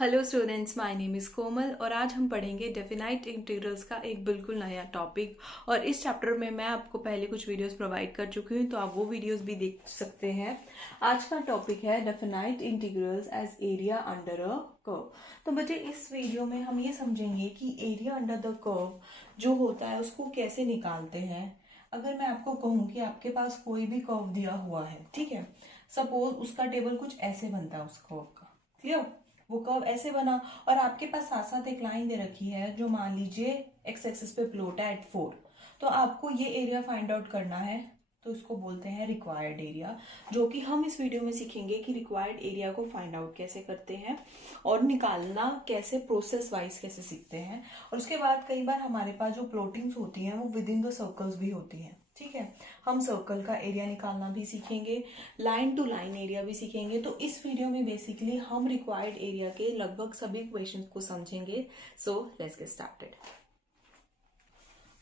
Hello students, my name is Komal और आज हम पढ़ेंगे डेफिनाइट इंटीग्रल्स का एक बिल्कुल नया टॉपिक। और इस चैप्टर में मैं आपको पहले कुछ वीडियोस प्रोवाइड कर चुकी हूँ, तो आप वो वीडियोस भी देख सकते हैं। आज का टॉपिक है definite integrals as area under a curve. तो बच्चे, इस वीडियो में हम ये समझेंगे कि एरिया अंडर द कर्व जो होता है उसको कैसे निकालते हैं। अगर मैं आपको कहूँ कि आपके पास कोई भी कर्व दिया हुआ है, ठीक है, सपोज उसका टेबल कुछ ऐसे बनता है, उस कर्व का, क्लियर, वो कर्व ऐसे बना और आपके पास साथ साथ एक लाइन दे रखी है जो मान लीजिए एक्स एक्सिस पे प्लॉट है एट 4। तो आपको ये एरिया फाइंड आउट करना है, तो इसको बोलते हैं रिक्वायर्ड एरिया, जो कि हम इस वीडियो में सीखेंगे कि रिक्वायर्ड एरिया को फाइंड आउट कैसे करते हैं और निकालना कैसे, प्रोसेस वाइज कैसे सीखते हैं। और उसके बाद कई बार हमारे पास जो प्लॉटिंग्स होती हैं वो विद इन द सर्कल्स भी होती हैं, ठीक है। हम सर्कल का एरिया निकालना भी सीखेंगे, लाइन टू लाइन एरिया भी सीखेंगे। तो इस वीडियो में बेसिकली हम रिक्वायर्ड एरिया के लगभग सभी क्वेश्चंस को समझेंगे। So let's get started.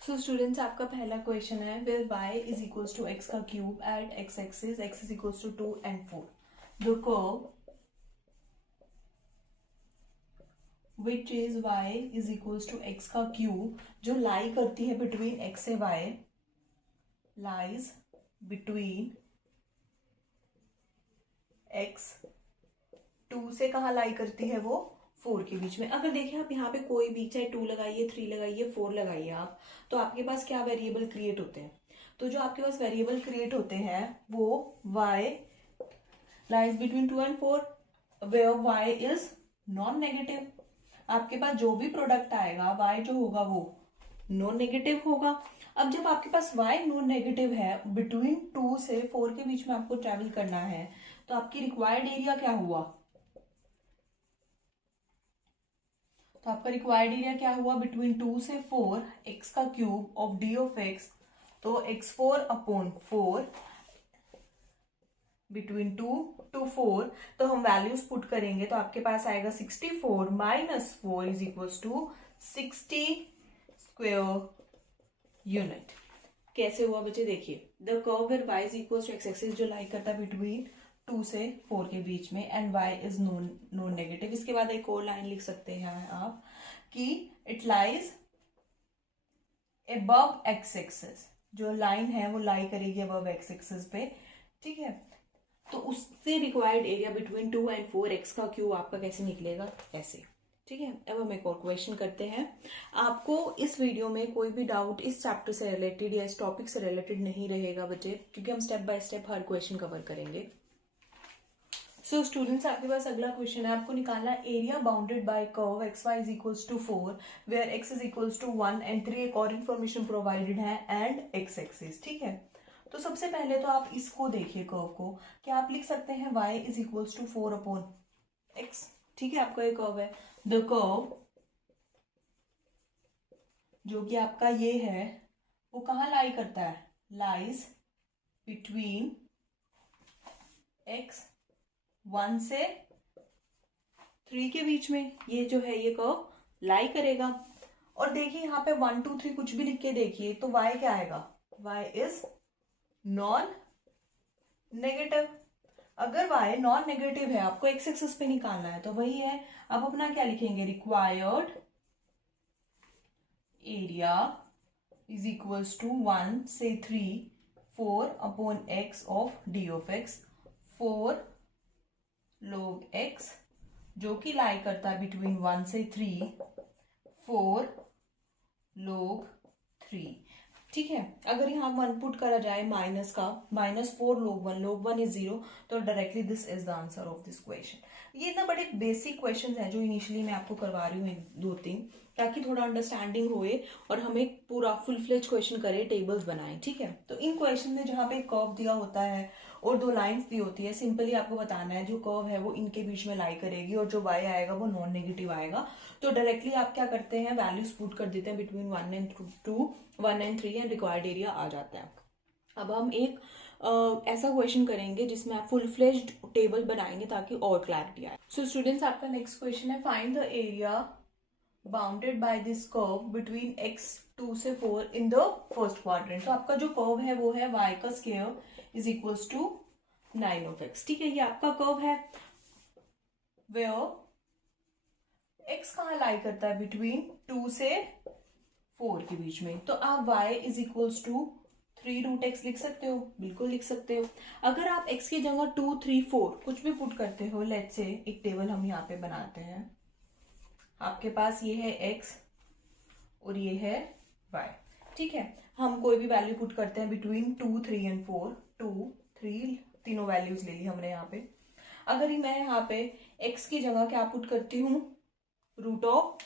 So students, आपका पहला क्वेश्चन है where y is equals to x का cube at x axis, x is equals to 2 and 4, the curve which is y is equals to x का cube जो lie करती है between x से y, lies between x 2 से कहाँ लाई करती है, वो 4 के बीच में। अगर देखिए आप यहाँ पे कोई भी, चाहे 2 लगाइए, 3 लगाइए, 4 लगाइए आप, तो आपके पास क्या वेरिएबल क्रिएट होते हैं। तो जो आपके पास वेरिएबल क्रिएट होते हैं वो y lies between 2 and 4 where y is non negative. आपके पास जो भी प्रोडक्ट आएगा y जो होगा वो नॉन नेगेटिव होगा। अब जब आपके पास y नॉन नेगेटिव है, बिटवीन 2 से 4 के बीच में आपको ट्रेवल करना है, तो आपकी रिक्वायर्ड एरिया क्या हुआ, तो आपका रिक्वायर्ड एरिया क्या हुआ, बिटवीन 2 से 4 x का cube of d of x, तो x4 अपॉन 4 बिटवीन 2 to 4। तो हम वैल्यूज पुट करेंगे तो आपके पास आएगा 64 minus 4 is equals to 60 square unit. कैसे हुआ बच्चे, देखिए the curve where y is equals to x axis जो लाई करता है बिटवीन 2 से 4 के बीच में and y is non negative. इसके बाद एक और लाइन लिख सकते हैं आप कि it lies above x axis, जो लाइन है वो लाई करेगी अबव एक्स एक्सिस पे, ठीक है। तो उससे required area between 2 and 4 x का क्यूब आपका कैसे निकलेगा, ऐसे, ठीक है। अब हम एक और क्वेश्चन करते हैं। आपको इस वीडियो में कोई भी डाउट इस चैप्टर से रिलेटेड या इस टॉपिक से रिलेटेड नहीं रहेगा बच्चे, क्योंकि हम स्टेप बाय स्टेप हर क्वेश्चन कवर करेंगे। सो स्टूडेंट्स, आपके पास अगला क्वेश्चन है, आपको निकालना area bounded by curve x y is equals to 4 where x is equals to 1 and 3। एक और इन्फॉर्मेशन प्रोवाइडेड है एंड x एक्सिस, ठीक है। तो सबसे पहले तो आप इसको देखिए, कर्व को, क्या आप लिख सकते हैं y is equals to 4 upon x, ठीक है। आपका ये कर्व है, द कर्व जो कि आपका ये है वो कहाँ लाई करता है, लाइज बिटवीन x 1 से 3 के बीच में, ये जो है ये कर्व लाई करेगा। और देखिए यहाँ पे 1 2 3 कुछ भी लिख के देखिए तो y क्या आएगा, y इज नॉन नेगेटिव। अगर y नॉन नेगेटिव है, आपको एक्स एक्सिस पे निकालना है, तो वही है। अब अपना क्या लिखेंगे, required area is equals to 1 से 3 4 upon x of d of x, 4 log x जो कि लाई करता है बिटवीन 1 से 3 4 log 3, ठीक है। अगर यहाँ 1 पुट करा जाए माइनस का, -4 log 1 इज 0, तो directly this is the answer of this question. ये इतना बड़े बेसिक क्वेश्चन है जो इनिशियली मैं आपको करवा रही हूँ 2-3, ताकि थोड़ा अंडरस्टैंडिंग होए और हम एक पूरा फुल फ्लेज क्वेश्चन करें, टेबल्स बनाएं, ठीक है। तो इन क्वेश्चन में जहाँ पे कर्व दिया होता है और 2 लाइंस दी होती है, सिंपली आपको बताना है जो कर्व है वो इनके बीच में लाई करेगी और जो y आएगा वो नॉन नेगेटिव आएगा। तो डायरेक्टली आप क्या करते हैं, वैल्यूज पुट कर देते हैं between 1 and 2 1 and 3 and required area आ जाता है। अब हम एक ऐसा क्वेश्चन करेंगे जिसमें आप फुल फ्लेज्ड टेबल बनाएंगे ताकि और क्लैरिटी आए। सो स्टूडेंट्स, आपका नेक्स्ट क्वेश्चन है, find the area bounded by this curve between x 2 से 4 इन द फर्स्ट क्वाड्रेंट। तो आपका जो कर्व है वो है y का square is equals to 9 of x, ठीक है। ये आपका कर्व है वेयर x कहाँ लाई करता है, बिटवीन 2 से 4 के बीच में। तो आप y is equals to 3√x लिख सकते हो, बिल्कुल लिख सकते हो। अगर आप x की जगह 2, 3, 4 कुछ भी पुट करते हो, लेट्स से एक टेबल हम यहाँ पे बनाते हैं। आपके पास ये है x और ये है y, ठीक है। हम कोई भी वैल्यू पुट करते हैं बिटवीन 2, 3 एंड 4, 2, 3 तीनों वैल्यूज ले ली हमने यहाँ पे। अगर मैं यहाँ पे x की जगह क्या पुट करती हूँ, रूट ऑफ,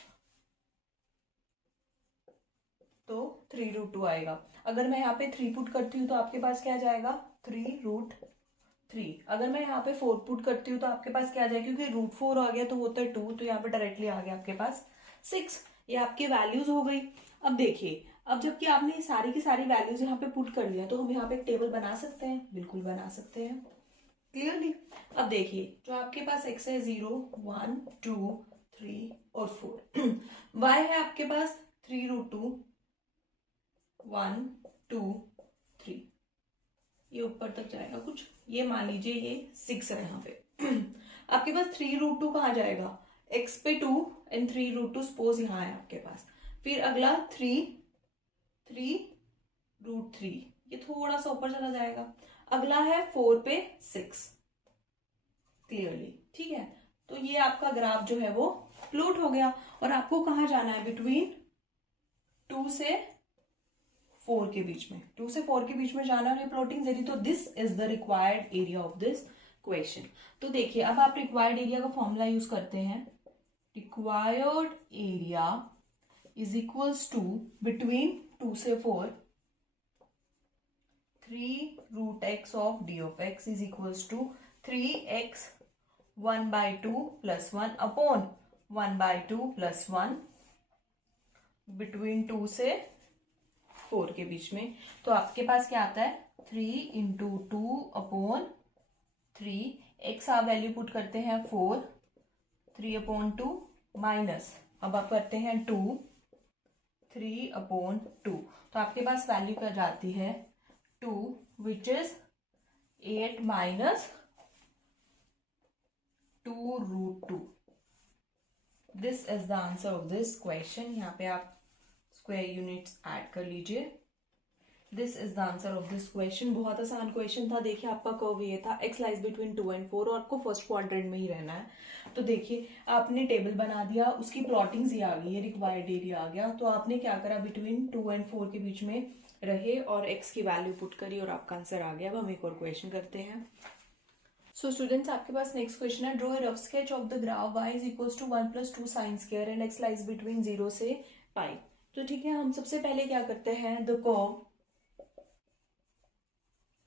तो 3√2 आएगा। अगर मैं यहाँ पे 3 पुट करती हूँ तो आपके पास क्या जाएगा, 3√3। अगर मैं यहाँ पे 4 पुट करती हूँ तो आपके पास क्या जाएगा, क्योंकि √4 आ गया तो वो तो 2, तो यहाँ पे डायरेक्टली आ गया आपके पास 6। ये आपकी वैल्यूज हो गई। अब देखिए, अब जबकि आपने सारी की सारी वैल्यूज यहाँ पे पुट कर लिया, तो हम यहाँ पे एक टेबल बना सकते हैं, बिल्कुल बना सकते हैं क्लियरली। अब देखिए, जो आपके पास x है 0, 1, 2, 3 और 4 y है आपके पास 3√2, 1, 2, 3, ये ऊपर तक जाएगा कुछ, ये मान लीजिए ये 6 है यहाँ पे आपके पास 3√2 कहाँ जाएगा, x पे 2 एंड 3√2 सपोज यहाँ है आपके पास। फिर अगला 3√3, ये थोड़ा सा ऊपर चला जाएगा। अगला है 4 पे 6 क्लियरली, ठीक है। तो ये आपका ग्राफ जो है वो प्लॉट हो गया। और आपको कहाँ जाना है, बिटवीन 2 से 4 के बीच में, 2 से 4 के बीच में जाना है प्लॉटिंग जरिए। तो this is the required area of this question. तो देखिए, अब आप रिक्वायर्ड एरिया का फॉर्मूला यूज करते हैं। Required area is equals to between 2 से 4, 3√x of d of x is equals to 3x 1/2 plus 1 upon 1/2 plus 1 between 2 से 4 के बीच में। तो आपके पास क्या आता है, 3 इंटू 2 अपॉन 3, x आप वैल्यू पुट करते हैं 4, 3 अपॉन 2 माइनस, अब आप करते हैं 2, 3 अपॉन 2, तो आपके पास वैल्यू क्या जाती है 2, which is 8 minus 2√2। This is the answer of this question. यहाँ पे आप स्क्वायर यूनिट्स ऐड कर लीजिए। This is the answer of this question. बहुत आसान क्वेश्चन था। देखिए, आपका कर्व ये था, x लाइज बिटवीन 2 एंड 4 और आपको फर्स्ट क्वाड्रेंट में ही रहना है। तो देखिए, आपने टेबल बना दिया, उसकी प्लॉटिंग्स ये आ गई है, रिक्वायर्ड एरिया आ गया। तो आपने क्या करा, बिटवीन 2 एंड 4 के बीच में रहे और x की वैल्यू पुट करी और आपका आंसर आ गया। अब हम एक और क्वेश्चन करते हैं। सो स्टूडेंट्स, आपके पास नेक्स्ट क्वेश्चन है, draw a rough sketch of the graph y is equals to 1 + 2 sin square and x lies between 0 से पाई। तो ठीक है, हम सबसे पहले क्या करते हैं, द कर्व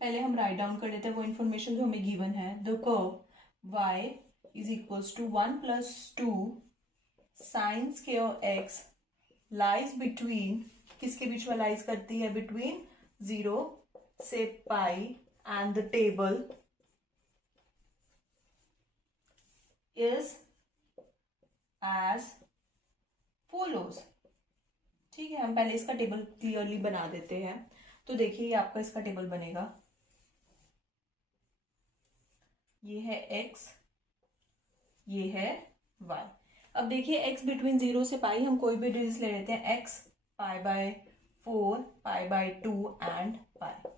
पहले हम राइट डाउन कर लेते हैं वो इन्फॉर्मेशन जो हमें गिवन है। The curve y is equals to 1 + 2 sin square x lies between, किसके बीच में लाइज करती है, बिटवीन 0 से pi and the table is as follows. ठीक है, हम पहले इसका टेबल क्लियरली बना देते हैं। तो देखिए, आपका इसका टेबल बनेगा, ये है x, ये है y। अब देखिए, x बिटवीन 0 से पाई, हम कोई भी डिजिट ले लेते हैं, x π/4, π/2 एंड पाई।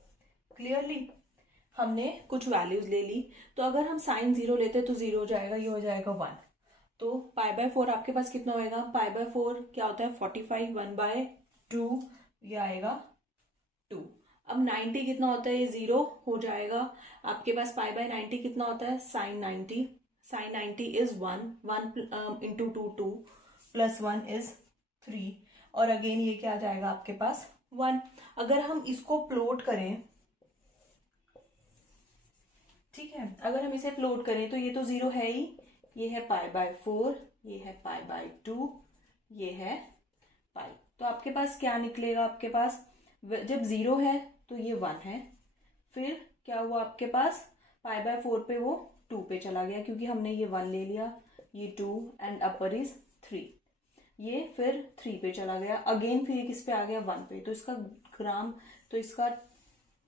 क्लियरली हमने कुछ वैल्यूज ले ली। तो अगर हम साइन 0 लेते हैं तो 0 हो जाएगा, ये हो जाएगा 1। तो π/4 आपके पास कितना होएगा, π/4 क्या होता है 45, 1/2 ये आएगा 2। अब 90 कितना होता है, ये 0 हो जाएगा। आपके पास π/90 कितना होता है, sine 90, sine 90 is 1, 1 into 2 2 plus 1 is 3 और अगेन ये क्या आ जाएगा आपके पास 1। अगर हम इसको प्लॉट करें, ठीक है, अगर हम इसे प्लॉट करें तो ये तो 0 है ही, ये है π/4, ये है π/2, ये है पाई। तो आपके पास क्या निकलेगा, आपके पास जब 0 है तो ये 1 है, फिर क्या हुआ आपके पास π/4 पे वो 2 पे चला गया क्योंकि हमने ये 1 ले लिया, ये 2 एंड अपर इज 3, ये फिर 3 पे चला गया, अगेन फिर किस पे आ गया 1 पे। तो इसका ग्राम, तो इसका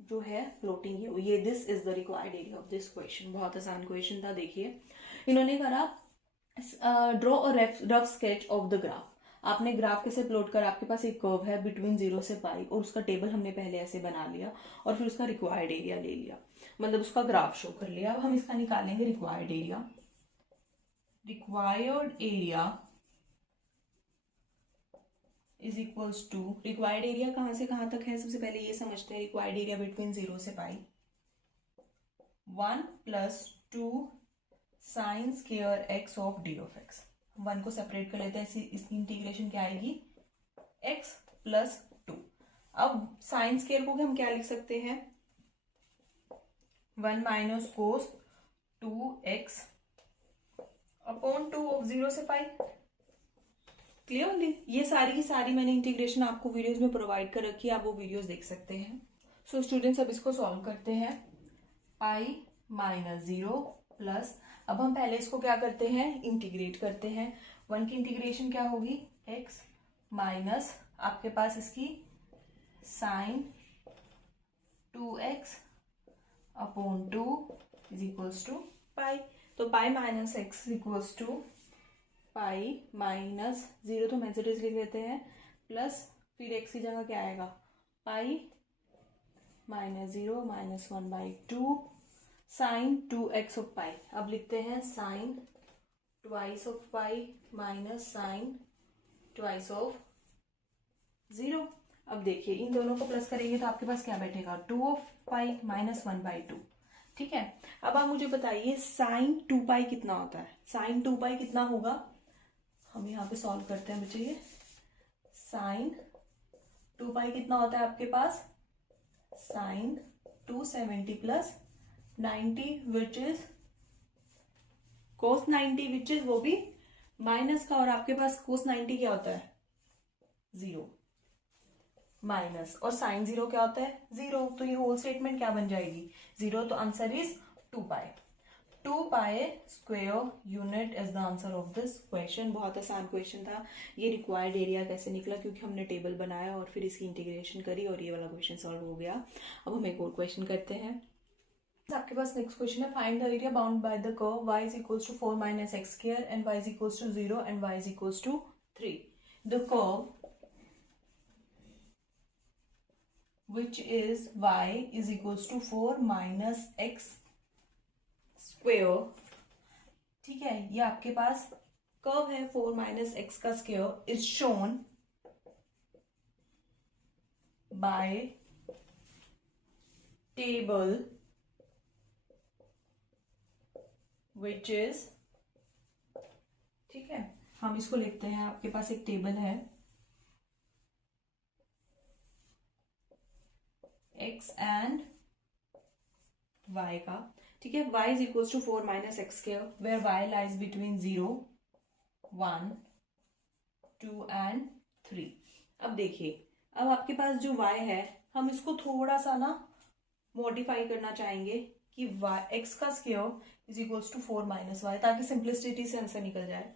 जो है प्लॉटिंग ये this is the required area of this question. बहुत आसान क्वेश्चन था। देखिए, इन्होंने करा draw a rough sketch of the graph. आपने ग्राफ कैसे प्लॉट कर, आपके पास एक कर्व है बिटवीन 0 से पाई और उसका टेबल हमने पहले ऐसे बना लिया और फिर उसका रिक्वायर्ड एरिया ले लिया, मतलब उसका ग्राफ शो कर लिया। अब हम इसका निकालेंगे required area. Required area is equals to, required area कहाँ से कहाँ तक है सबसे पहले ये समझते हैं। रिक्वायर्ड एरिया बिटवीन 0 से पाई 1 plus 2 sine square x of d of x. 1 को सेपरेट कर लेते हैं, इसकी इंटीग्रेशन क्या आएगी, x प्लस 2। अब साइन स्क्वायर को हम क्या लिख सकते हैं, 1 minus cos 2x upon 2 of 0 से पाई। क्लियरली ये सारी की सारी मैंने इंटीग्रेशन आपको वीडियोस में प्रोवाइड कर रखी है, आप वो वीडियोस देख सकते हैं। सो स्टूडेंट्स अब इसको सॉल्व करते हैं। पाई माइनस 0 प्लस, अब हम पहले इसको क्या करते हैं, इंटीग्रेट करते हैं। 1 की इंटीग्रेशन क्या होगी, x माइनस आपके पास इसकी sine 2x upon 2 is equals to pi. तो pi minus x equals to pi minus 0 तो हम एज इट इज लिख लेते हैं, प्लस फिर x की जगह क्या आएगा, pi minus 0 minus 1/2 sine 2x of pi. अब लिखते हैं sine twice of pi minus sine twice of 0। अब देखिए इन दोनों को प्लस करेंगे तो आपके पास क्या बैठेगा, 2 ऑफ पाई माइनस 1/2। ठीक है, अब आप मुझे बताइए साइन 2 पाई कितना होता है। साइन 2 पाई कितना होगा, हम यहाँ पे सॉल्व करते हैं बच्चे। ये साइन 2 पाई कितना होता है आपके पास, sine 270 plus 90 which is cos 90 which is वो भी माइनस का, और आपके पास कोस 90 क्या होता है, 0 माइनस, और साइन 0 क्या होता है, 0। तो ये होल स्टेटमेंट क्या बन जाएगी, 0। तो answer is 2 pi. 2 pi square unit is the answer of this question. बहुत आसान क्वेश्चन था। ये रिक्वायर्ड एरिया कैसे निकला, क्योंकि हमने टेबल बनाया और फिर इसकी इंटीग्रेशन करी और ये वाला क्वेश्चन सॉल्व हो गया। अब हम एक और क्वेश्चन करते हैं। आपके पास नेक्स्ट क्वेश्चन है, find the area bound by the curve y is equals to 4 minus x square and y is equals to 0 and y is equals to 3। The curve which is y is equals to 4 minus x square। ठीक है, ये आपके पास curve है 4 minus x का square is shown by table which is, ठीक है, हम इसको लिखते हैं, आपके पास एक टेबल है x एंड y का। ठीक है, y is equals to 4 minus x square where y lies between 0 1 2 and 3। अब देखिए, अब आपके पास जो y है हम इसको थोड़ा सा ना मॉडिफाई करना चाहेंगे कि x का square is equals to 4 minus y, ताकि सिंप्लिसिटी से आंसर निकल जाए।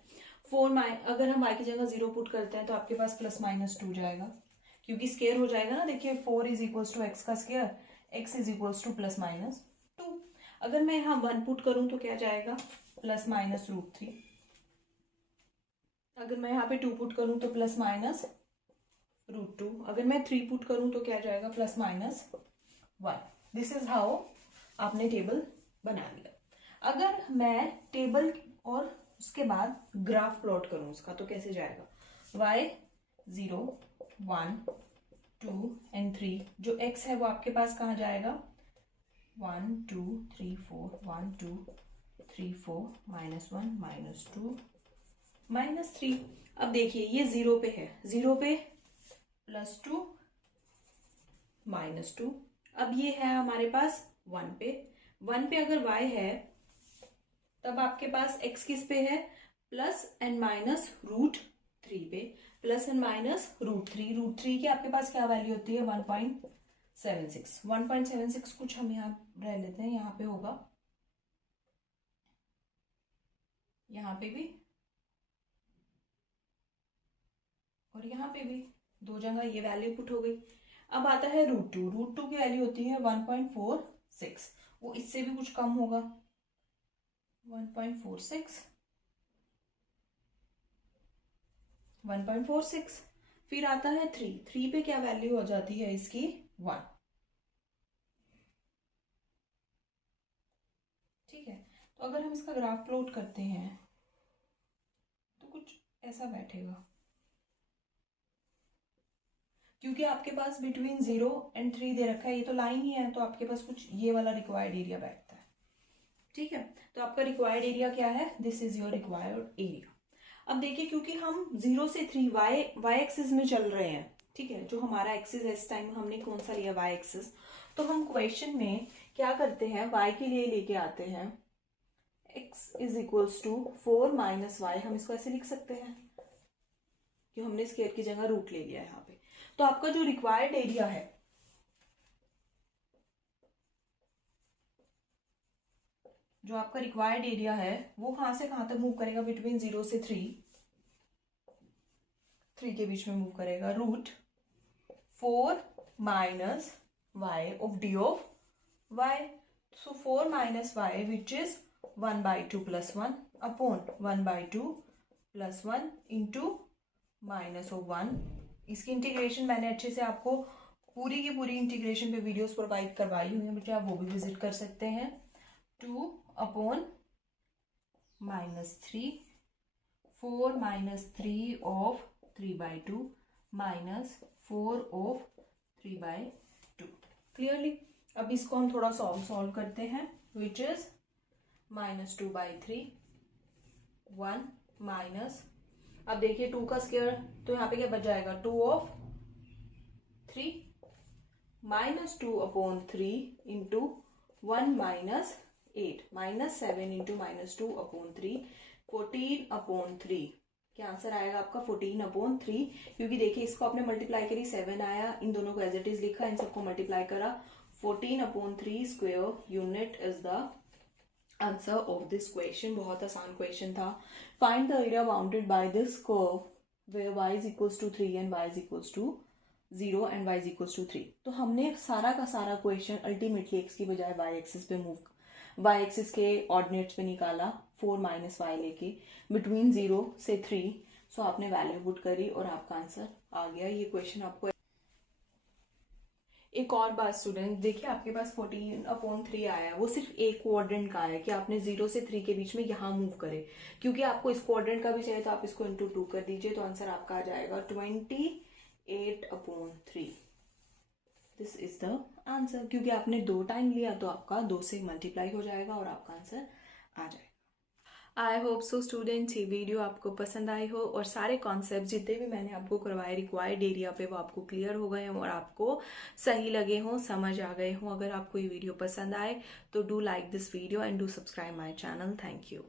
अगर हम y की जगह 0 पुट करते हैं तो आपके पास प्लस माइनस 2 जाएगा, क्योंकि स्क्वायर हो जाएगा ना। देखिए 4 इज इक्वल्स टू एक्स का square, x is equals two plus minus 2। अगर मैं यहाँ 1 पुट करूं तो क्या जाएगा, प्लस माइनस √3। अगर मैं यहाँ पे 2 पुट करूं तो प्लस माइनस √2। अगर मैं 3 पुट करूं तो क्या जाएगा, plus minus 1। This is how आपने टेबल बना लिया। अगर मैं टेबल और उसके बाद ग्राफ प्लॉट करूं उसका तो कैसे जाएगा, y 0 1 2 एंड 3, जो x है वो आपके पास कहाँ जाएगा, 1 2 3 4 1 2 3 4 -1 -2 -3। अब देखिए ये 0 पे है, 0 पे +2 -2। अब ये है हमारे पास 1 पे, 1 पे अगर y है तब आपके पास x किस पे है, प्लस एंड माइनस √3 पे, प्लस एंड माइनस √3 की आपके पास क्या वैल्यू होती है, 1.76। 1.76 कुछ हम यहाँ रह लेते हैं, यहाँ पे होगा, यहाँ पे भी और यहाँ पे भी, दो जगह ये वैल्यू पुट हो गई। अब आता है √2 की वैल्यू होती है 1.46, वो इससे भी कुछ कम होगा, 1.46 1.46। फिर आता है 3 पे क्या वैल्यू हो जाती है इसकी 1। ठीक है, तो अगर हम इसका ग्राफ प्लॉट करते हैं तो कुछ ऐसा बैठेगा, क्योंकि आपके पास बिटवीन 0 एंड 3 दे रखा है, ये तो लाइन ही है, तो आपके पास कुछ ये वाला रिक्वायर्ड एरिया बैठता है। ठीक है, तो आपका रिक्वायर्ड एरिया क्या है, this is your required area. अब देखिए, क्योंकि हम 0 से 3 वाई एक्सिस में चल रहे हैं, ठीक है, जो हमारा एक्सिस है इस टाइम हमने कौन सा लिया, वाई एक्सिस, तो हम क्वेश्चन में क्या करते हैं, वाई के लिए लेके आते हैं x is equals to 4 minus y. हम इसको ऐसे लिख सकते हैं कि हमने स्क्वायर की जगह रूट ले लिया है यहाँ पे। तो आपका जो रिक्वायर्ड एरिया है, जो आपका रिक्वायर्ड एरिया है वो कहां से कहां तक मूव करेगा, बिटवीन 0 से 3 के बीच में मूव करेगा, root 4 minus y of d of y. So 4 minus y which is 1/2 plus 1 upon 1/2 plus 1 into minus of 1। इसकी इंटीग्रेशन मैंने अच्छे से आपको पूरी की पूरी इंटीग्रेशन पे वीडियोस प्रोवाइड करवाई हुई है, बच्चे आप वो भी विजिट कर सकते हैं। 2 upon -3, 4 minus 3 of 3/2 minus 4 of 3/2। Clearly, अब इसको हम थोड़ा सॉल्व करते हैं, विच इज -2/3 1 माइनस, अब देखिए 2 का स्क्वायर, तो यहाँ पे क्या बच जाएगा, 2 of 3 minus 2 upon 3 into 1 minus 8 minus 7 into -2 upon 3 14 अपॉन 3। क्या आंसर आएगा आपका 14 अपॉन 3, क्योंकि देखिए इसको आपने मल्टीप्लाई करी 7 आया, इन दोनों को एज इट इज लिखा, इन सबको मल्टीप्लाई करा, 14 अपॉन 3 square unit is the answer of this question. बहुत आसान क्वेश्चन था। Find the area bounded by this curve where y is equals to 3 and y is equals to 0 and y is equals to 3। तो हमने सारा का सारा question ultimately x की बजाय y एक्सिस पे मूव, y एक्सिस के ऑर्डिनेट्स पे निकाला, 4 माइनस वाई लेके बिटवीन 0 से 3। सो आपने वैल्यू पुट करी और आपका आंसर आ गया। ये क्वेश्चन आपको एक और बात स्टूडेंट, देखिए आपके पास 14 अपॉन 3 आया है, वो सिर्फ एक क्वाड्रेंट का है कि आपने 0 से 3 के बीच में यहाँ मूव करे, क्योंकि आपको इस क्वाड्रेंट का भी चाहिए तो आप इसको इंटू 2 कर दीजिए, तो आंसर आपका आ जाएगा 28 upon 3। This is the answer, क्योंकि आपने 2 टाइम लिया तो आपका 2 से मल्टीप्लाई हो जाएगा और आपका आंसर आ जाएगा। आई होप सो स्टूडेंट्स, ये वीडियो आपको पसंद आई हो और सारे कॉन्सेप्ट जितने भी मैंने आपको करवाए रिक्वायर्ड एरिया पे वो आपको क्लियर हो गए हों और आपको सही लगे हों, समझ आ गए हों। अगर आपको ये वीडियो पसंद आए तो do like this video and do subscribe my channel. Thank you.